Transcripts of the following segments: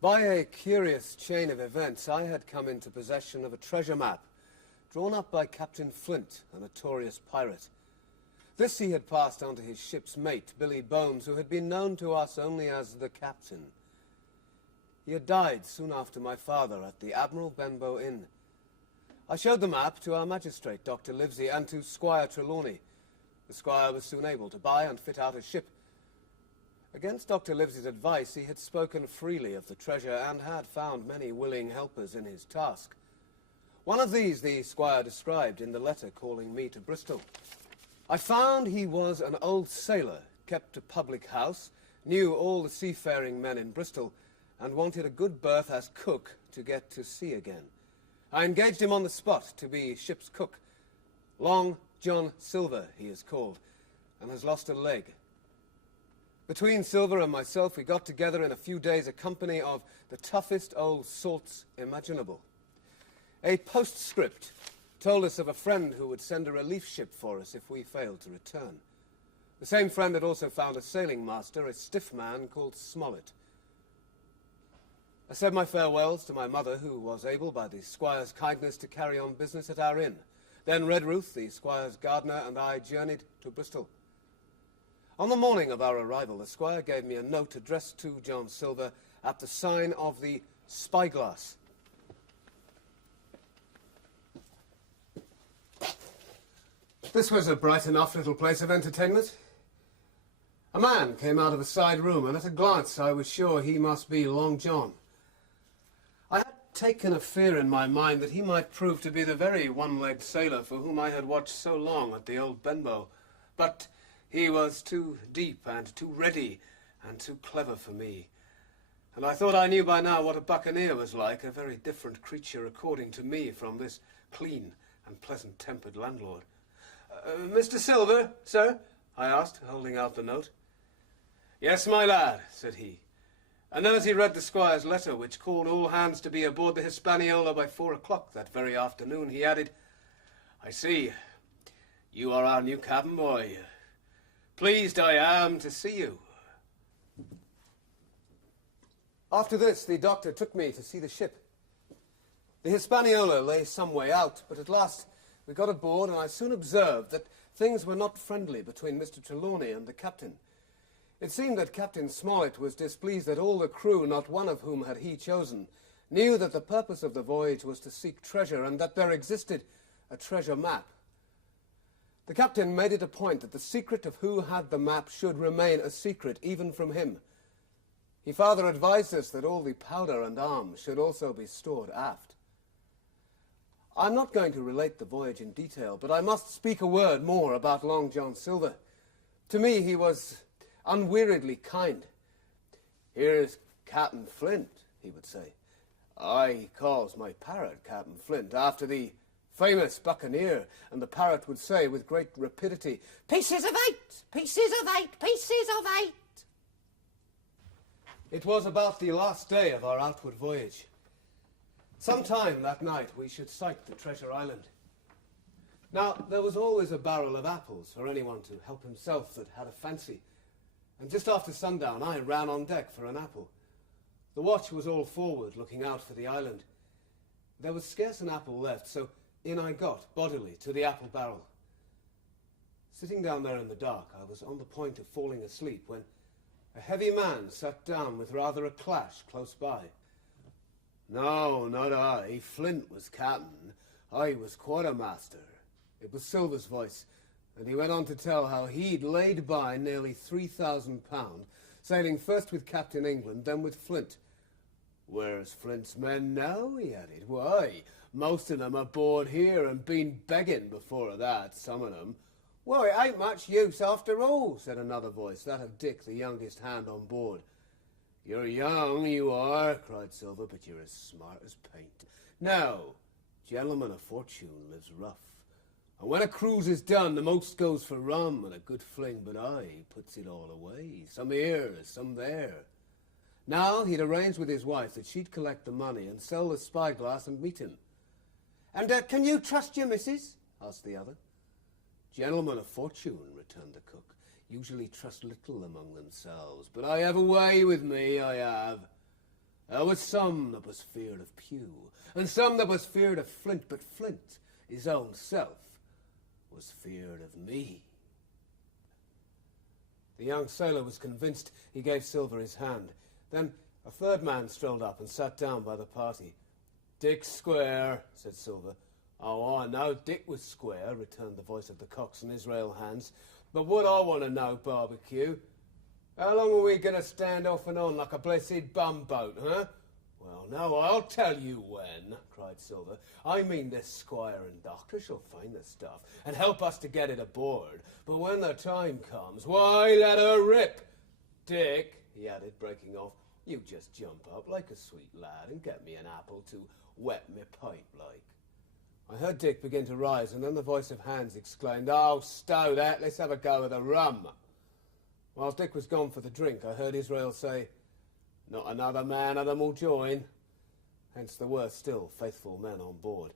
By a curious chain of events, I had come into possession of a treasure map drawn up by Captain Flint, a notorious pirate. This he had passed on to his ship's mate, Billy Bones, who had been known to us only as the Captain. He had died soon after my father at the Admiral Benbow Inn. I showed the map to our magistrate, Dr. Livesey, and to Squire Trelawney. The squire was soon able to buy and fit out a ship. Against Dr. Livesey's advice, he had spoken freely of the treasure and had found many willing helpers in his task. One of these the squire described in the letter calling me to Bristol. I found he was an old sailor, kept a public house, knew all the seafaring men in Bristol, and wanted a good berth as cook to get to sea again. I engaged him on the spot to be ship's cook. Long John Silver, he is called, and has lost a leg. Between Silver and myself, we got together in a few days a company of the toughest old salts imaginable. A postscript told us of a friend who would send a relief ship for us if we failed to return. The same friend had also found a sailing master, a stiff man called Smollett. I said my farewells to my mother, who was able, by the squire's kindness, to carry on business at our inn. Then Redruth, the squire's gardener, and I journeyed to Bristol. On the morning of our arrival, the squire gave me a note addressed to John Silver at the sign of the Spyglass. This was a bright enough little place of entertainment. A man came out of a side room, and at a glance I was sure he must be Long John. I had taken a fear in my mind that he might prove to be the very one-legged sailor for whom I had watched so long at the old Benbow. But he was too deep and too ready and too clever for me. And I thought I knew by now what a buccaneer was like, a very different creature, according to me, from this clean and pleasant-tempered landlord. Mr. Silver, sir? I asked, holding out the note. Yes, my lad, said he. And then as he read the squire's letter, which called all hands to be aboard the Hispaniola by 4 o'clock that very afternoon, he added, I see, you are our new cabin boy. Pleased I am to see you. After this, the doctor took me to see the ship. The Hispaniola lay some way out, but at last we got aboard, and I soon observed that things were not friendly between Mr. Trelawney and the captain. It seemed that Captain Smollett was displeased that all the crew, not one of whom had he chosen, knew that the purpose of the voyage was to seek treasure, and that there existed a treasure map. The captain made it a point that the secret of who had the map should remain a secret, even from him. He further advised us that all the powder and arms should also be stored aft. I'm not going to relate the voyage in detail, but I must speak a word more about Long John Silver. To me, he was unweariedly kind. Here's Captain Flint, he would say. I calls my parrot Captain Flint, after the famous buccaneer, and the parrot would say with great rapidity, "Pieces of 8! Pieces of 8! Pieces of 8!" It was about the last day of our outward voyage. Sometime that night we should sight the treasure island. Now, there was always a barrel of apples for anyone to help himself that had a fancy, and just after sundown I ran on deck for an apple. The watch was all forward, looking out for the island. There was scarce an apple left, so in I got, bodily, to the apple barrel. Sitting down there in the dark, I was on the point of falling asleep when a heavy man sat down with rather a clash close by. No, not I. Flint was captain. I was quartermaster. It was Silver's voice, and he went on to tell how he'd laid by nearly £3,000, sailing first with Captain England, then with Flint. Where's Flint's men now? He added. Why, most of them are aboard here and been begging before that, some of them. Well, it ain't much use after all, said another voice, that of Dick, the youngest hand on board. You're young, you are, cried Silver, but you're as smart as paint. Now, gentleman of fortune lives rough, and when a cruise is done, the most goes for rum and a good fling, but I puts it all away, some here, some there. Now he'd arranged with his wife that she'd collect the money and sell the spyglass and meet him. And can you trust your missus? Asked the other. Gentlemen of fortune, returned the cook, usually trust little among themselves, but I have a way with me, I have. There was some that was feared of Pew, and some that was feared of Flint, but Flint, his own self, was feared of me. The young sailor was convinced. He gave Silver his hand. Then a third man strolled up and sat down by the party. "Dick Square," said Silver. "Oh, I know Dick was square," returned the voice of the coxswain, Israel Hands. "But what I want to know, Barbecue, how long are we going to stand off and on like a blessed bumboat, huh?" "Well, no, I'll tell you when," cried Silver. "I mean this Squire and Doctor shall find the stuff and help us to get it aboard. But when the time comes, why, let her rip. Dick," he added, breaking off, "you just jump up like a sweet lad and get me an apple to wet me pipe like." I heard Dick begin to rise, and then the voice of Hans exclaimed, "Oh, stow that, let's have a go of the rum." While Dick was gone for the drink, I heard Israel say, "Not another man of them will join." Hence there were still faithful men on board.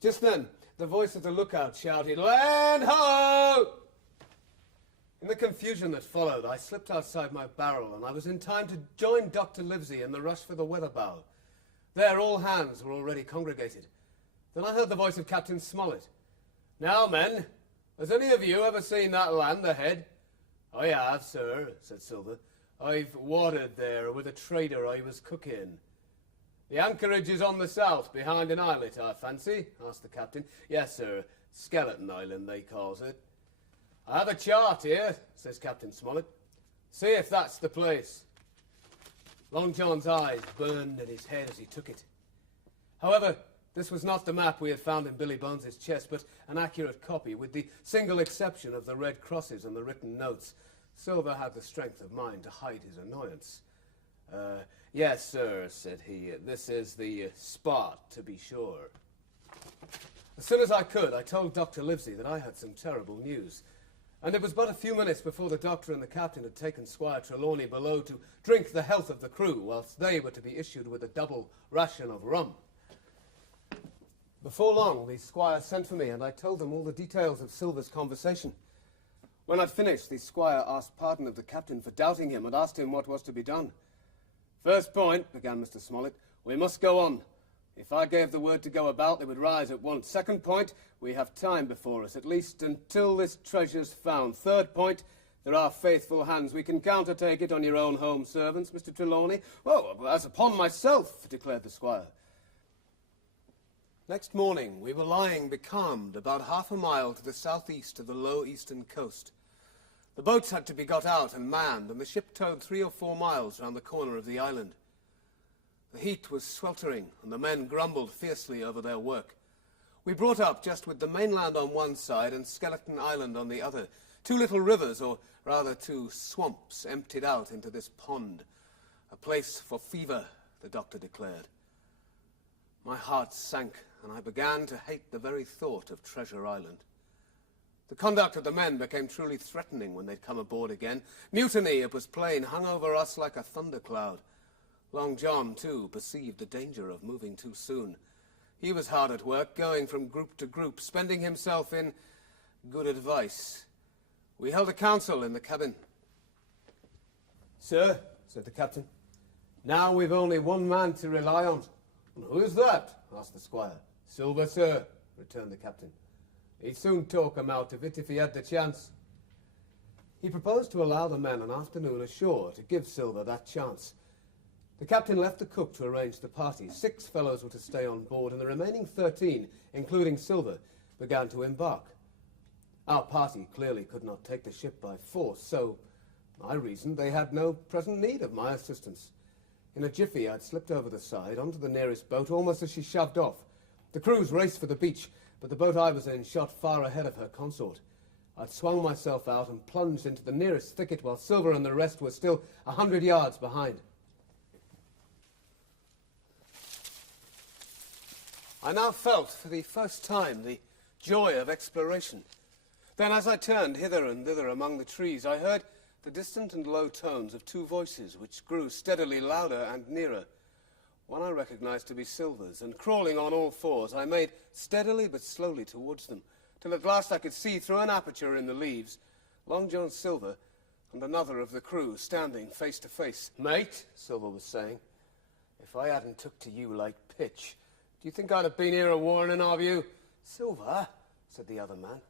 Just then, the voice of the lookout shouted, "Land ho!" In the confusion that followed, I slipped outside my barrel, and I was in time to join Dr. Livesey in the rush for the weather bow. There all hands were already congregated. Then I heard the voice of Captain Smollett. "Now, men, has any of you ever seen that land ahead?" "I have, sir," said Silver. "I've watered there with a trader I was cook in." "The anchorage is on the south, behind an islet, I fancy?" asked the captain. "Yes, sir. Skeleton Island, they calls it." "I have a chart here," says Captain Smollett. "See if that's the place." Long John's eyes burned in his head as he took it. However, this was not the map we had found in Billy Bones's chest, but an accurate copy, with the single exception of the red crosses and the written notes. Silver had the strength of mind to hide his annoyance. "Yes, sir," said he. "This is the spot, to be sure." As soon as I could, I told Dr. Livesey that I had some terrible news. And it was but a few minutes before the doctor and the captain had taken Squire Trelawney below to drink the health of the crew, whilst they were to be issued with a double ration of rum. Before long, the squire sent for me, and I told them all the details of Silver's conversation. When I'd finished, the squire asked pardon of the captain for doubting him and asked him what was to be done. "First point," began Mr. Smollett, "we must go on. If I gave the word to go about, they would rise at once. Second point, we have time before us, at least until this treasure's found. Third point, there are faithful hands. We can countertake it on your own home servants, Mr. Trelawney." "Oh, as upon myself," declared the squire. Next morning, we were lying becalmed about half a mile to the southeast of the low eastern coast. The boats had to be got out and manned, and the ship towed 3 or 4 miles round the corner of the island. The heat was sweltering, and the men grumbled fiercely over their work. We brought up just with the mainland on one side and Skeleton Island on the other. 2 little rivers, or rather 2 swamps, emptied out into this pond. A place for fever, the doctor declared. My heart sank, and I began to hate the very thought of Treasure Island. The conduct of the men became truly threatening when they'd come aboard again. Mutiny, it was plain, hung over us like a thundercloud. Long John, too, perceived the danger of moving too soon. He was hard at work, going from group to group, spending himself in good advice. We held a council in the cabin. "Sir," said the captain, "now we've only one man to rely on." "And who is that?" asked the squire. "Silver, sir," returned the captain. "He'd soon talk him out of it if he had the chance." He proposed to allow the men an afternoon ashore to give Silver that chance. The captain left the cook to arrange the party. 6 fellows were to stay on board, and the remaining 13, including Silver, began to embark. Our party clearly could not take the ship by force, so I reasoned they had no present need of my assistance. In a jiffy, I'd slipped over the side onto the nearest boat almost as she shoved off. The crews raced for the beach, but the boat I was in shot far ahead of her consort. I'd swung myself out and plunged into the nearest thicket while Silver and the rest were still 100 yards behind. I now felt for the first time the joy of exploration. Then as I turned hither and thither among the trees, I heard the distant and low tones of 2 voices which grew steadily louder and nearer. One I recognized to be Silver's, and crawling on all 4s, I made steadily but slowly towards them, till at last I could see through an aperture in the leaves Long John Silver and another of the crew standing face to face. "Mate," Silver was saying, If I hadn't took to you like pitch, do you think I'd have been here a warning of you? Silver, said the other man,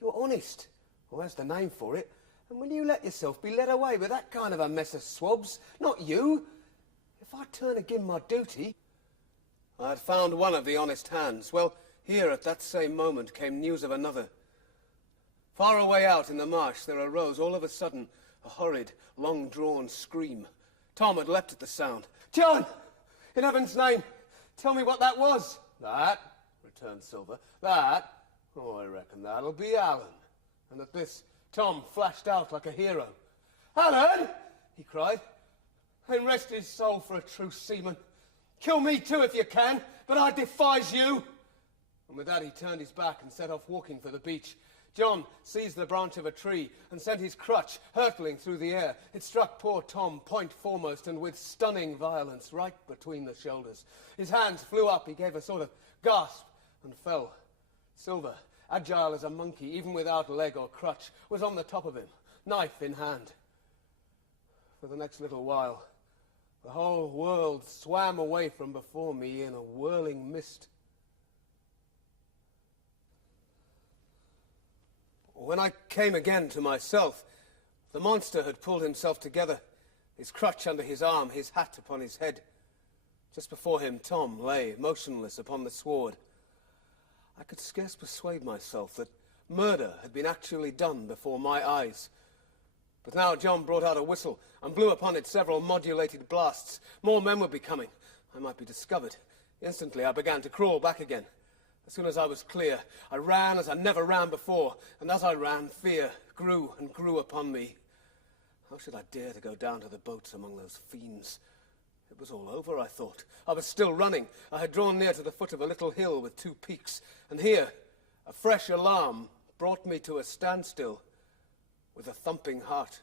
you're honest. Well, that's the name for it. And will you let yourself be led away with that kind of a mess of swabs? Not you. If I turn again my duty... I had found one of the honest hands. Well, here at that same moment came news of another. Far away out in the marsh there arose all of a sudden a horrid, long-drawn scream. Tom had leapt at the sound. "John! In heaven's name, tell me what that was." "That?" returned Silver. "That? Oh, I reckon that'll be Alan." And at this, Tom flashed out like a hero. "Alan!" he cried. "Then rest his soul for a true seaman. Kill me too if you can, but I defies you." And with that he turned his back and set off walking for the beach. John seized the branch of a tree and sent his crutch hurtling through the air. It struck poor Tom point foremost and with stunning violence right between the shoulders. His hands flew up, he gave a sort of gasp and fell. Silver, agile as a monkey, even without leg or crutch, was on the top of him, knife in hand. For the next little while, the whole world swam away from before me in a whirling mist. When I came again to myself, the monster had pulled himself together, his crutch under his arm, his hat upon his head. Just before him, Tom lay motionless upon the sward. I could scarce persuade myself that murder had been actually done before my eyes. But now John brought out a whistle and blew upon it several modulated blasts. More men would be coming. I might be discovered. Instantly I began to crawl back again. As soon as I was clear, I ran as I never ran before, and as I ran, fear grew and grew upon me. How should I dare to go down to the boats among those fiends? It was all over, I thought. I was still running. I had drawn near to the foot of a little hill with 2 peaks, and here a fresh alarm brought me to a standstill with a thumping heart.